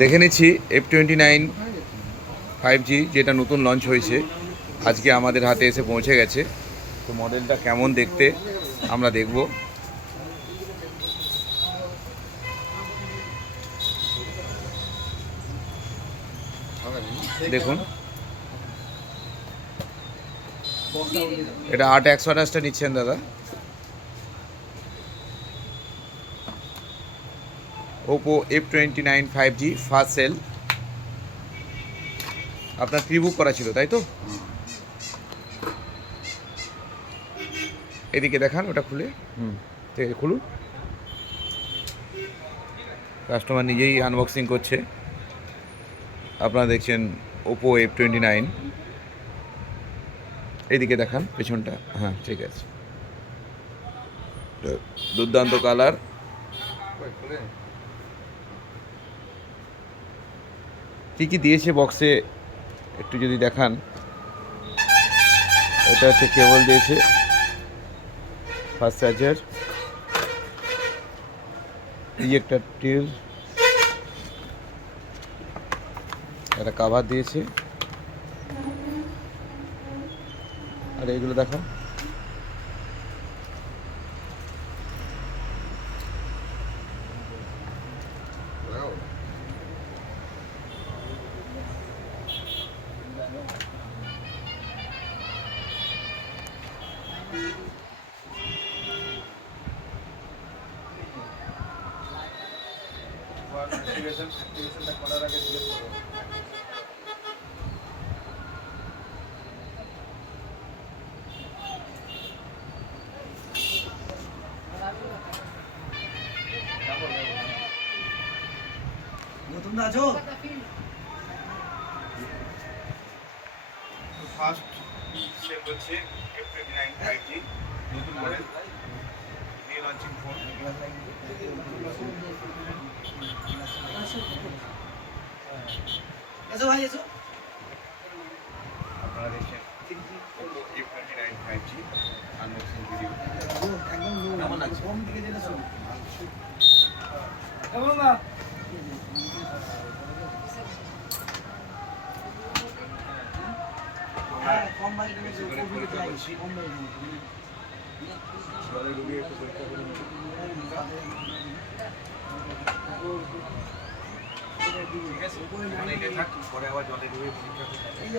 দেখে নিচ্ছি F29 5G যেটা নতুন লঞ্চ হয়েছে, আজকে আমাদের হাতে এসে পৌঁছে গেছে। তো মডেলটা কেমন দেখতে আমরা দেখব। দেখুন, এটা 8/128টা নিচ্ছেন দাদা। Oppo F29 5G first sale. আপনার প্রি বুক করা ছিল তাই তো? এদিকে দেখান, ওটা খুলে খুলুন। কাস্টমার নিজেই আনবক্সিং করছে। আপনারা দেখছেন ওপো F29। এদিকে দেখান পেছনটা। হ্যাঁ, ঠিক আছে। দুর্দান্ত কালার। কী কী দিয়েছে বক্সে একটু যদি দেখান। এটা হচ্ছে কেবল দিয়েছে, ফাস্ট চার্জার, ইজেক্টর টিউব, একটা কাভার দিয়েছে। আর এইগুলো দেখো, করার আগে জিজ্ঞেস করো। নতুন আছো? ফার্স্ট সেল হচ্ছে F29 5G নতুন মডেল, নিউ লঞ্চিং ফোন। এসো ভাই এসো। আপনারা দেখছেন Oppo F29 5G unboxing video. একদম কেমন আছে? কম দিকে যেটা শুনো। কেমন না? কম বাজেটে পরীক্ষা করছি। কম বাজেটে জলের রুগী একটু পরীক্ষা করুন। ঠিক আছে, ওখানে এটা থাক, পরে আবার জলের রুগী পরীক্ষা করুন।